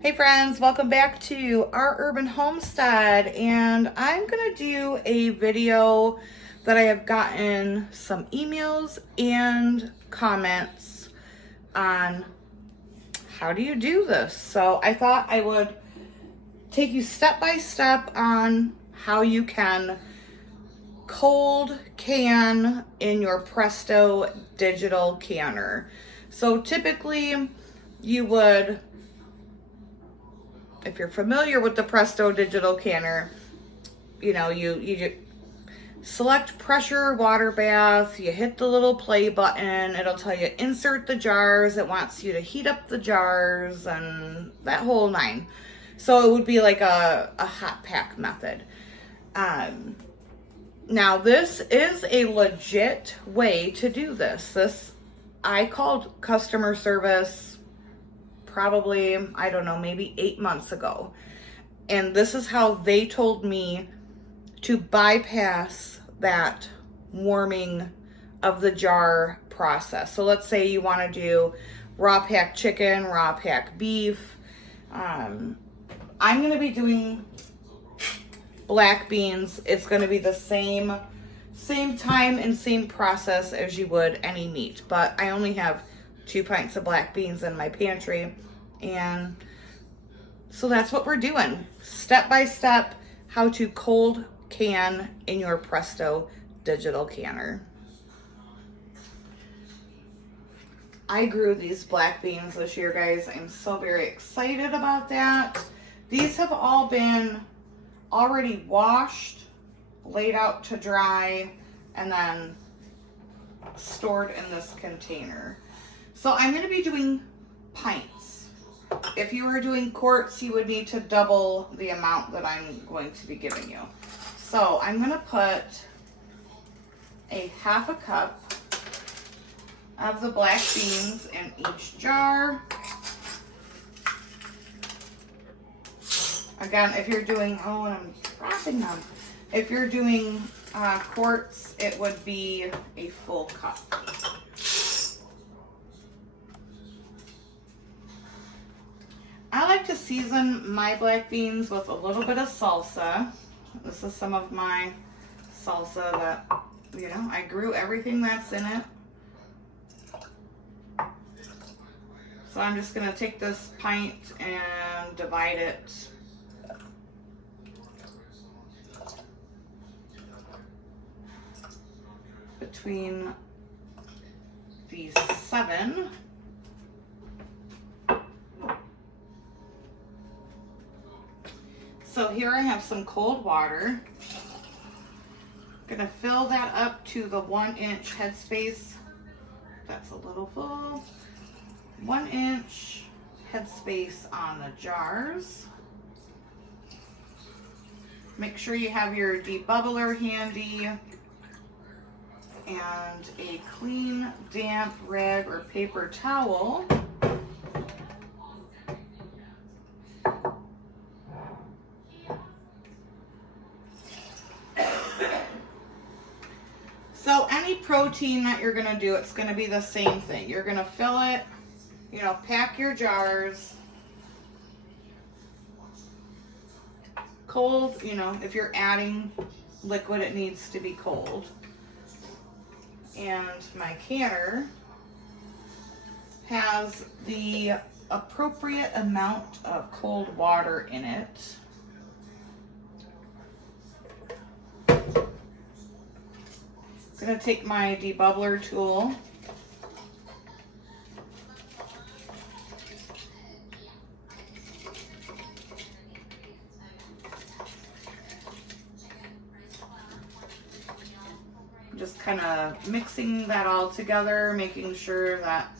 Hey friends, welcome back to Our Urban Homestead, and I'm gonna do a video that I have gotten some emails and comments on how do you do this. So I thought I would take you step by step on how you can cold can in your Presto digital canner. So typically you would, if you're familiar with the Presto digital canner, you select pressure water bath, you hit the little play button, it'll tell you insert the jars, it wants you to heat up the jars and that whole nine. So it would be like a hot pack method. Now this is a legit way to do this. I called customer service probably, I don't know, maybe 8 months ago. And this is how they told me to bypass that warming of the jar process. So let's say you want to do raw pack chicken, raw pack beef. I'm going to be doing black beans. It's going to be the same time and same process as you would any meat, but I only have 2 pints of black beans in my pantry, and so that's what we're doing. Step by step, how to cold can in your Presto digital canner. I grew these black beans this year, guys. I'm so very excited about that. These have all been already washed, laid out to dry, and then stored in this container. So I'm going to be doing pints. If you were doing quarts, you would need to double the amount that I'm going to be giving you. So I'm going to put a half a cup of the black beans in each jar. Again, if you're doing, and I'm dropping them. If you're doing quarts, it would be a full cup. I like to season my black beans with a little bit of salsa. This is some of my salsa that, I grew everything that's in it. So I'm just going to take this pint and divide it between these 7. So here I have some cold water. I'm gonna fill that up to the 1-inch headspace. That's a little full. 1-inch headspace on the jars. Make sure you have your debubbler handy and a clean, damp rag or paper towel. So any protein that you're going to do, it's going to be the same thing. You're going to fill it, pack your jars. Cold, if you're adding liquid, it needs to be cold. And my canner has the appropriate amount of cold water in it. I'm going to take my debubbler tool. Just kind of mixing that all together, making sure that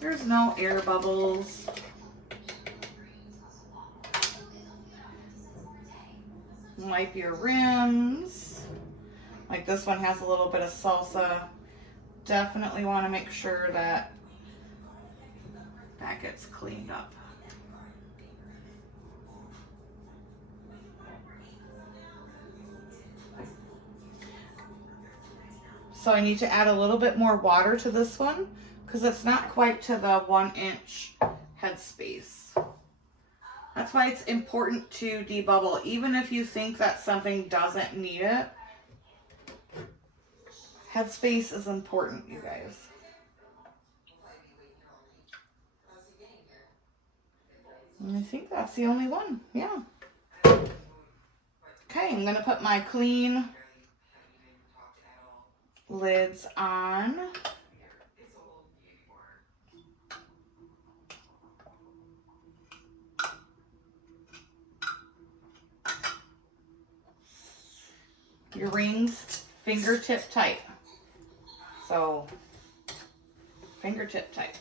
there's no air bubbles. Wipe your rims. Like this one has a little bit of salsa. Definitely want to make sure that that gets cleaned up. So I need to add a little bit more water to this one because it's not quite to the 1-inch headspace. That's why it's important to debubble. Even if you think that something doesn't need it, headspace is important, you guys. And I think that's the only one. Yeah. Okay, I'm going to put my clean lids on. Your rings fingertip tight. So, fingertip tight.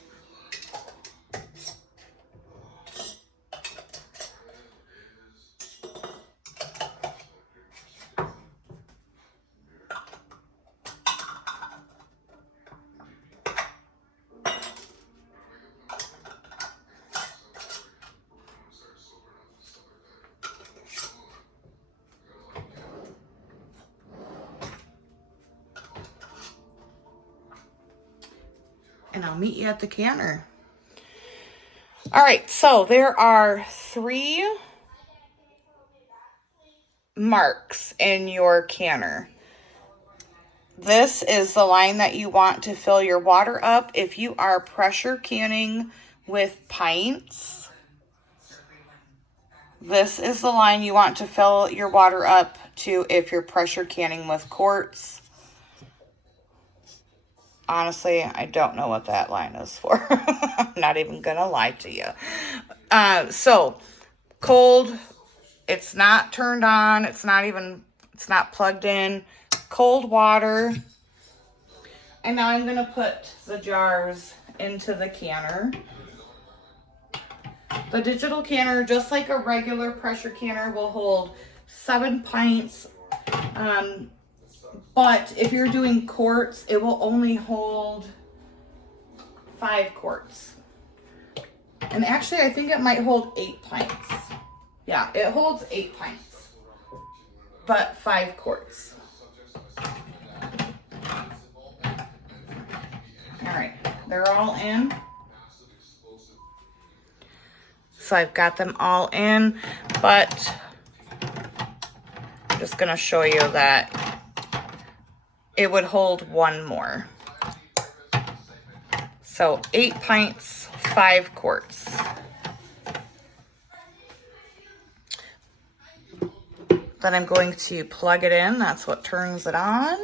And I'll meet you at the canner. All right, so there are 3 marks in your canner. This is the line that you want to fill your water up. If you are pressure canning with pints, this is the line you want to fill your water up to if you're pressure canning with quarts. Honestly, I don't know what that line is for. I'm not even going to lie to you. So, cold, it's not turned on. It's not plugged in. Cold water. And now I'm going to put the jars into the canner. The digital canner, just like a regular pressure canner, will hold 7 pints. But if you're doing quarts, it will only hold 5 quarts. And actually, I think it might hold 8 pints. Yeah, it holds 8 pints, but 5 quarts. All right, they're all in. So I've got them all in, but I'm just going to show you that it would hold 1 more. So 8 pints, 5 quarts. Then I'm going to plug it in. That's what turns it on.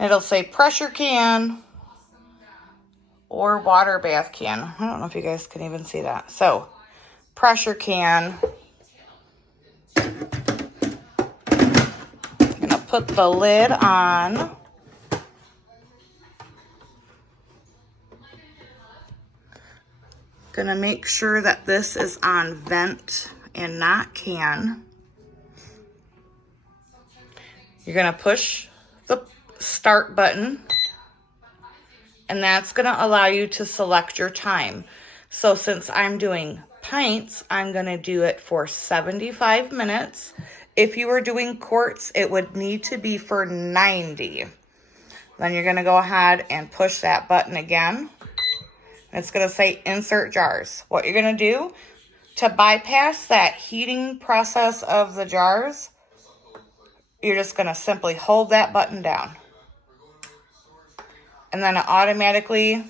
It'll say pressure can or water bath can. I don't know if you guys can even see that. So pressure can. I'm gonna put the lid on. Gonna make sure that this is on vent and not can. You're gonna push the start button, and that's gonna allow you to select your time. So since I'm doing pints, I'm gonna do it for 75 minutes. If you were doing quarts, it would need to be for 90. Then you're gonna go ahead and push that button again. It's going to say insert jars. What you're going to do to bypass that heating process of the jars, you're just going to simply hold that button down. And then it automatically,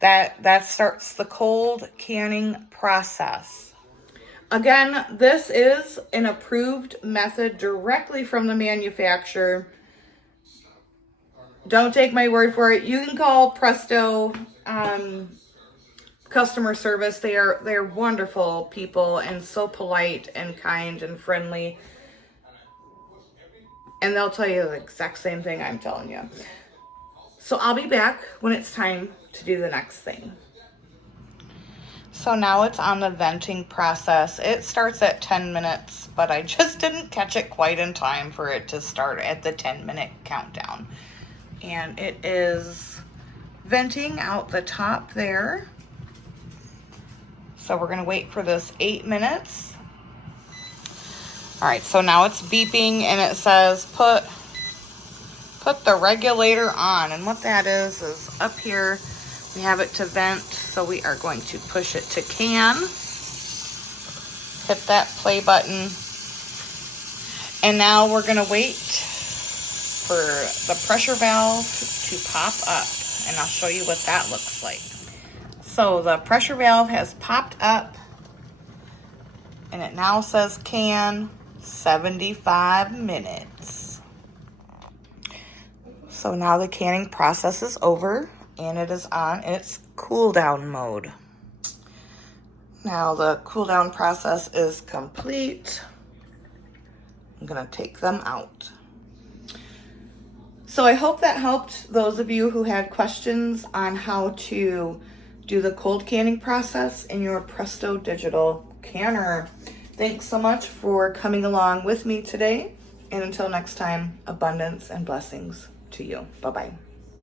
that starts the cold canning process. Again, this is an approved method directly from the manufacturer. Don't take my word for it. You can call Presto customer service. They're wonderful people and so polite and kind and friendly. And they'll tell you the exact same thing I'm telling you. So I'll be back when it's time to do the next thing. So now it's on the venting process. It starts at 10 minutes, but I just didn't catch it quite in time for it to start at the 10-minute countdown. And it is venting out the top there. So we're gonna wait for this 8 minutes. All right, so now it's beeping and it says put the regulator on. And what that is up here We have it to vent, so we are going to push it to can. Hit that play button. And now we're gonna wait for the pressure valve to pop up. And I'll show you what that looks like. So the pressure valve has popped up and it now says can 75 minutes. So now the canning process is over and it is on its cool down mode. Now the cool down process is complete. I'm gonna take them out. So I hope that helped those of you who had questions on how to do the cold canning process in your Presto digital canner. Thanks so much for coming along with me today. And until next time, abundance and blessings to you. Bye-bye.